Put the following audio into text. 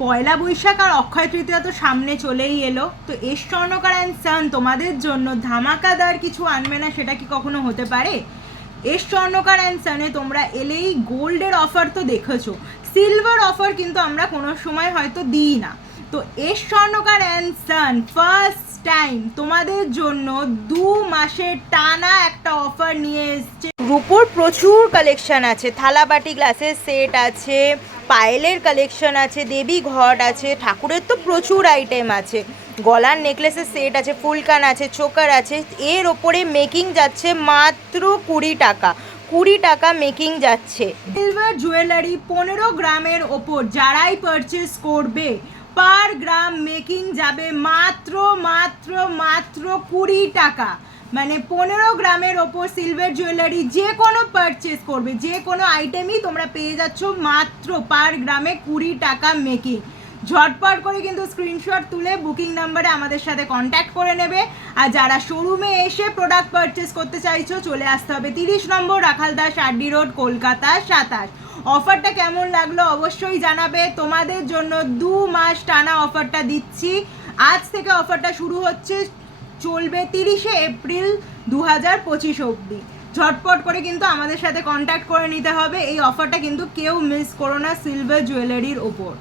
পয়লা বৈশাখ আর অক্ষয় তৃতীয়া তো সামনে চলেই এলো, তো এস স্বর্ণকার অ্যান্ড সান তোমাদের জন্য ধামাকাদার কিছু আনবে না সেটা কি কখনো হতে পারে? এস স্বর্ণকার অ্যান্ড সানে তোমরা এলেই গোল্ডের অফার তো দেখেছো, সিলভার অফার কিন্তু আমরা কোনো সময় হয়তো দিই না। তো এস স্বর্ণকার অ্যান্ড সান ফার্স্ট টাইম তোমাদের জন্য 2 মাসের টানা একটা অফার নিয়ে এসছে। রূপোর প্রচুর কালেকশন আছে, থালাবাটি গ্লাসের সেট আছে, পায়েলের কালেকশন আছে, দেবী ঘট আছে, ঠাকুরের তো প্রচুর আইটেম আছে, গলার নেকলেসের সেট আছে, ফুলকান আছে, চোকার আছে। এর ওপরে মেকিং যাচ্ছে মাত্র 20 টাকা, 20 টাকা মেকিং যাচ্ছে। সিলভার জুয়েলারি 15 গ্রামের ওপর যারাই পারচেস করবে পার গ্রাম মেকিং যাবে মাত্র মাত্র মাত্র 20 টাকা। মানে 15 গ্রামের ওপর সিলভার জুয়েলারি যে কোনো পারচেস করবে, যে কোনো আইটেমই তোমরা পেয়ে যাচ্ছ মাত্র পার গ্রামে 20 টাকা মেকিং। ঝটপট করে কিন্তু স্ক্রিনশট তুলে বুকিং নাম্বারে আমাদের সাথে কন্ট্যাক্ট করে নেবে। আর যারা শোরুমে এসে প্রোডাক্ট পারচেস করতে চাইছো চলে আসতে হবে 30 নম্বর রাখালদাস আরডি রোড, কলকাতা 27। অফারটা কেমন লাগলো অবশ্যই জানাবে। তোমাদের জন্য 2 মাস টানা অফারটা দিচ্ছি, আজ থেকে অফারটা শুরু হচ্ছে, চলবে 30শে এপ্রিল 2025 অবধি। ঝটপট করে কিন্তু আমাদের সাথে কন্ট্যাক্ট করে নিতে হবে, এই অফারটা কিন্তু কেউ মিস করো না সিলভার জুয়েলারির ওপর।